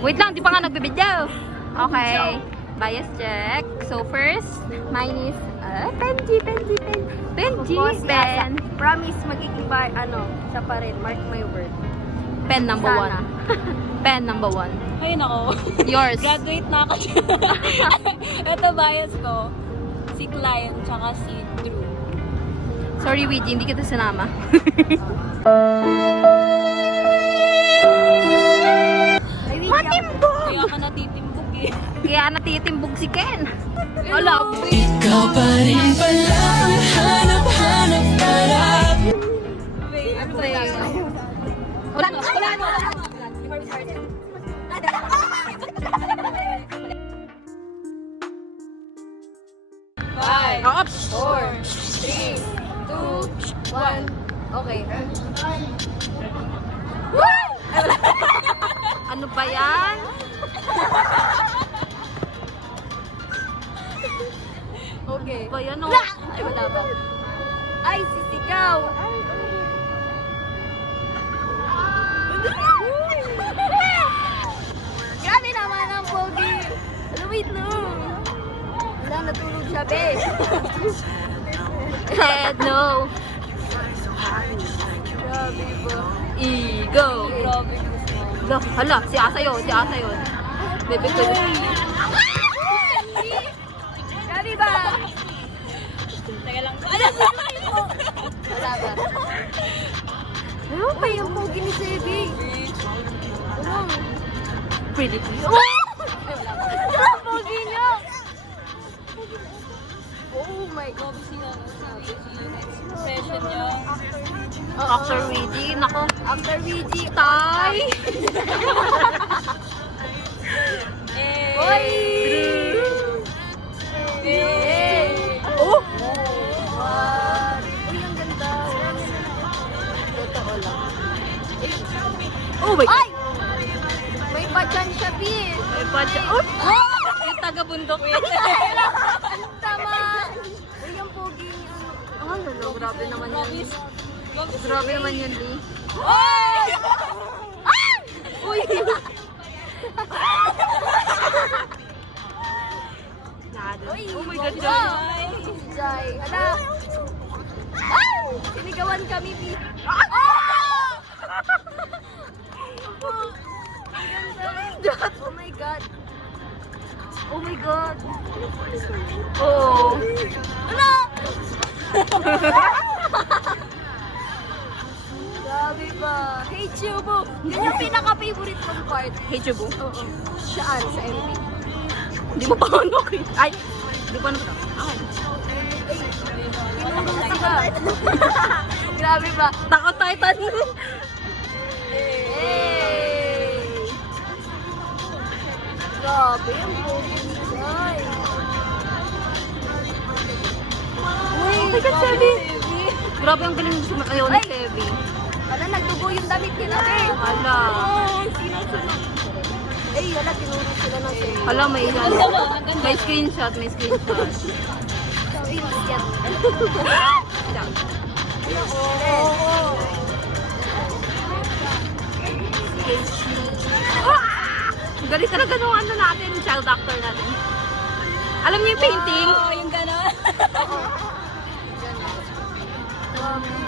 Wait lang, di pa nga nagbibidyo. Okay. Bias check. So first, mine is Benji. Pen. Promise, magiging siya pa rin. Mark my word. Pen number Sana. 1. Pen number 1. Ay, nako. Yours. Graduate na ako. Ito bias ko. Si Client, tsaka si Drew. Sorry, Ouija, hindi kita sinama. Matimbog! Kaya ka natitimbog eh. Kaya natitimbog si Ken. Ala, Ikaw pa rin pala ang hanap-hanap para. ano ba yan? Wala no. Before we start. Five, Oops! 4, 3, 2, 1. Okay. Ano ba yan? Okay. Ano ba yan? Oh? Ay, wala ba? Ay, sisigaw! Grabe naman ang pogi! Wait lang! Wala, natulog siya, be! Head, no. Grabe ba? Ego. Grabe gusto. Hala, si Asa yun. Bebe ko. Grabe ba? Teka lang. Ano? Wala ba? Ano pa yung pogi ni Sebi? Ano? Pretty please. Ang pogi niya! Oh my God. Session niya. After Ouija, nako. After VG. Tay! Oy! Oh! What? Uy, ang ganda. Totoo lang. Oh my God! Ay! May badyan siya, Pi. May badya. Oh! Yung taga-bundok. Ang tama. Uy, ang pogi niya. Oh, lalo. Grabe naman yan. Grabe naman yan, Lee. Oy! Uy! Uy, Oh my God, bongga. Jai. Jai. Hala. Ay! Sinigawan kami, Pi. Oh my God. Oh my God. Oh. Ano? Grabe ba? Hey, Chubo. Yun yung pinaka-favorite kong part. Hey, Chubo. Oo. Saan? Sa MP. Hindi mo pa ano Ay! Hindi ko ano ba? Grabe ba? Takot Titan. Hey! Grabe, ang pogi ni Jai. Uy, Sebi. Grabe ang galing sumasayaw ni Ay! Sebi. Wala, nagdugo yung damit nila, eh. Hala. Eh, wala, tinuro sila ng Sebi. Hala, may ilan. May screenshot. Uy, yan. Oo. Galing talaga nung ano natin, child actor natin. Alam niyo yung painting? Oh, yung gano'n.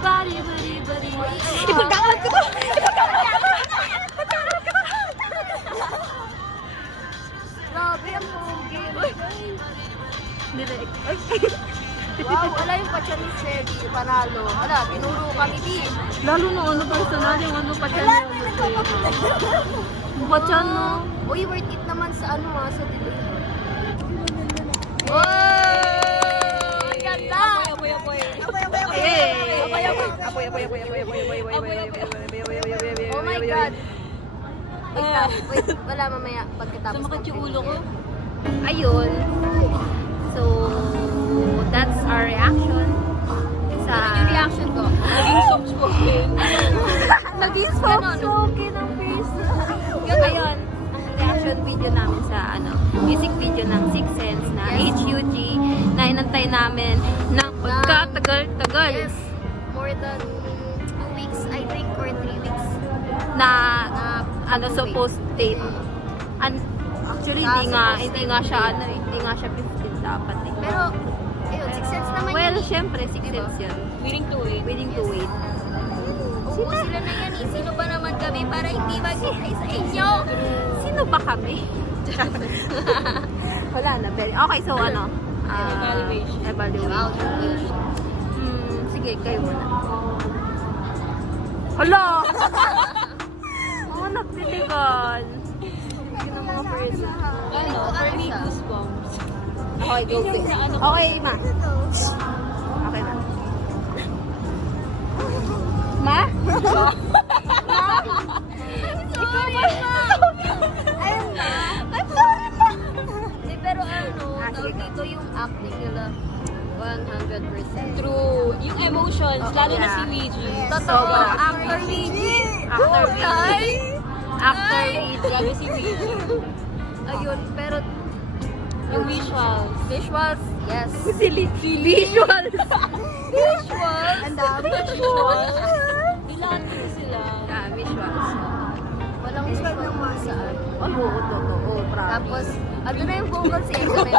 Bari. Ipagkakalat ko to! Grabe, ang pogi. Direct. Wow, wala yung patya ni Sebi. Panalo. Wala, tinuro kami, Bi. Lalo nung ano personal, yung ano pa dyan yung Ba't yan, no? Uy, worth it naman sa sa delay. Oh! Ang ganda! Oh my God! Wait lang, wait. Wala mamaya pagkatapos. Sumakit yung ulo ko. Ayun. So, that's our reaction. Sa... Ano yung reaction ko? Naging soft-spoken. Naging soft-spoken ang face. Ayun, ang reaction video namin sa music video ng Six Sense na HUG na inantay namin ng pagkatagal-tagal. Yes. More than 2 weeks, I think, or 3 weeks. Na supposed date. Actually, hindi nga siya ano eh. Hindi nga siya 15 dapat eh. Pero, ayun, 6 cents naman Well, yun. syempre, 6 cents yun. Willing to wait. Willing to wait. Oo, sila na yan eh. Sino ba naman kami para hindi mag-hintay sa inyo? Sino ba kami? Wala na. Okay, so ano? Evaluation. Sige, kayo muna. Hala! Nagtitigan. Sige na mga person. Ano, for me, goosebumps. Okay, go. Yung sa ano ko. Okay, ma. Okay na. Ma? Ikaw ba? Ayun na. I'm sorry pa. Hindi, pero ano, tawag dito yung acting nila. 100%. True. Yung emotions, lalo na si Luigi. Totoo, Sobra. actor Luigi. Actor Luigi. Actor Luigi. Grabe si Luigi. Ayun, pero Yung visuals. visuals, yes. Visual. Visuals? Ang dami. Visuals? Ilan kasi sila. Visual. Walang visual ng mga saan. Oo, totoo. Promise. Tapos, ano na yung vocal si Eminem?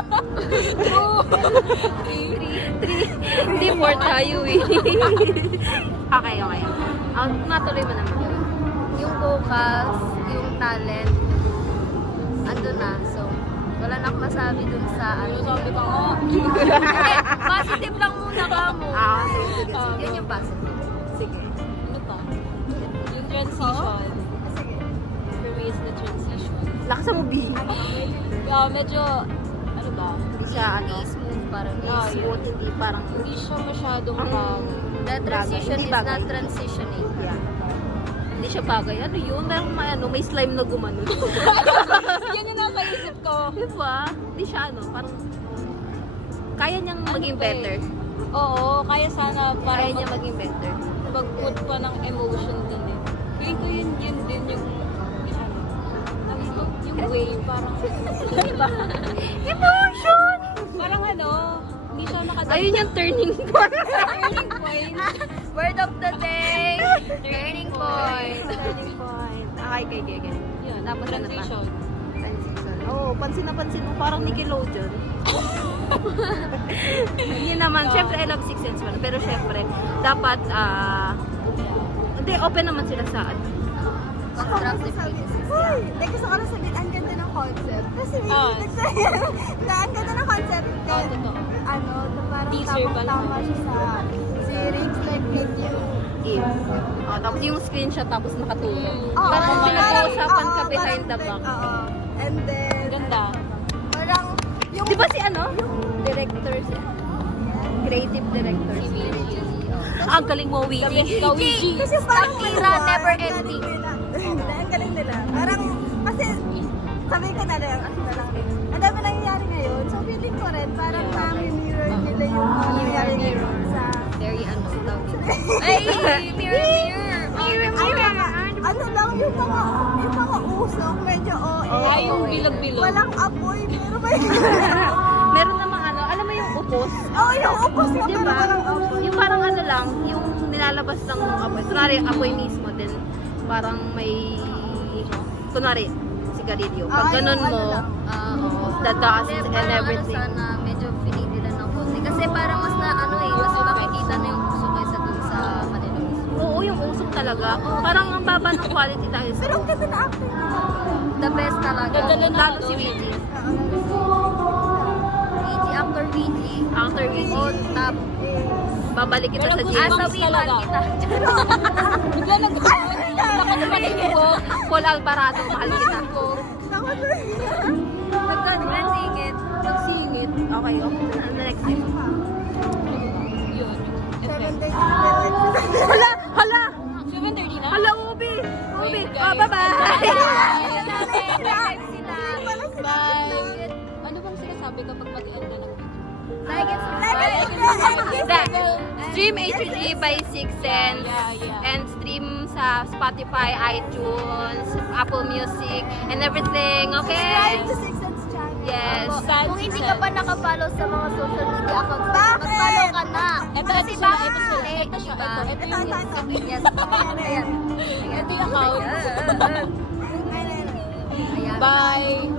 3, 4 tayo eh. Okay. Natuloy mo naman. Yung vocals, yung talent, ando na. So, wala na akong masabi dun sa ano. Sabi ko nga. Positive lang muna ka mo. Sige. Yun yung positive. Sige. Ano pa? Yung transition. For me, it's the transition. Lakas mo, B. Medyo, ano ba? Hindi siya, Smooth parang. Ah, smooth, hindi parang, Hindi siya masyadong pang... The transition Hindi is bagay. not transitioning. yeah. Hindi siya bagay. Ano yun? May slime na gumanon. Yan yung nakaisip ko. Diba? Hindi siya parang, kaya niyang maging better. Oo, kaya sana Kaya parang niya maging better. mag-put pa ng emotion din eh. Feeling ko yun din yung yung way, parang Emotion! parang ano, hindi siya nakadala. Ayun yung turning point. Turning point. Word of the day! Turning point. Turning point. Okay. Yun, Tapos ano pa? transition. Transition. Oo, pansin na pansin mo. Parang Nickelodeon. Yun naman. Syempre, I love Six Sense man. Pero syempre, dapat, hindi, open naman sila sa Constructive criticism. Like, gusto ko lang sabihin, ang ganda ng concept. Kasi, Ah. ang ganda ng concept. Oo, totoo. Ano, na parang Teaser pa tamang-tama lang. siya sa series, like, video. tapos yung screenshot, tapos nakatulong. Oo, Parang parang- pinag-uusapan ka oo, behind the parang, back. Oo. And then, Ganda. parang, yung, Di ba si director siya? Creative director. Si Luigi. Ang galing mo, Willie. Luigi. kasi parang, Tira, never ang galing ending. nila. Ang galing nila. Parang, kasi, sabi ko na lang, ang dami nangyayari ngayon. So, feeling ko rin, parang nami-mirror nila yung mga nangyayari ngayon sa, Very ano, tawag dito. Ay! Mirror! ano lang, yung mga usok, medyo OA. Ay, yung bilog-bilog. Walang apoy, pero may... Meron namang alam mo yung upos? Oo, yung upos na Di pero ba? walang apoy. Yung parang lang, yung nilalabas lang ng apoy. Kunwari, apoy mismo din. Parang may, kunwari, sigarilyo. Pag Ah, ganun yung mo, ano lang. the dust Hindi, and parang everything. Ano sana, medyo pinili lang ng konti. Kasi parang mas na ano mas makikita na yung puso kaysa dun sa kanila mismo. Oo, yung usok talaga. Parang ang baba ng quality dahil sa Pero ang ganda na acting nila. The best talaga. Ganda na lalo ano, si Wiji. VG, actor VG. Actor Wiji. On top. Babalik kita Pero sa good gym. bumps Asawiman talaga. kita. Bigla nakalimutan ko. Paul Alvarado, mahal kita. Nagsingit. Nagsingit. Okay. Next time. Yun. Effect. 7:30 Hala! 7:30 na? Hala, Ubi! Ubi! Wait, Oh, guys. bye-bye! Ayun natin. Live sila. Bye! Ano bang sinasabi kapag mag-end na ng video? Like and subscribe. Hindi. Stream HG by Six Sense. Yeah. And stream sa Spotify, iTunes, Apple Music, and everything. Okay? to Six Sense channel. Yes. Kung hindi ka pa nakapollow sa mga social media accounts, Bakit? mag-follow ka na. Ito Kasi siya, baka ito siya, mali, ito siya, diba? ito yung Yes. Ayan. ito yung account. Ayan. Bye!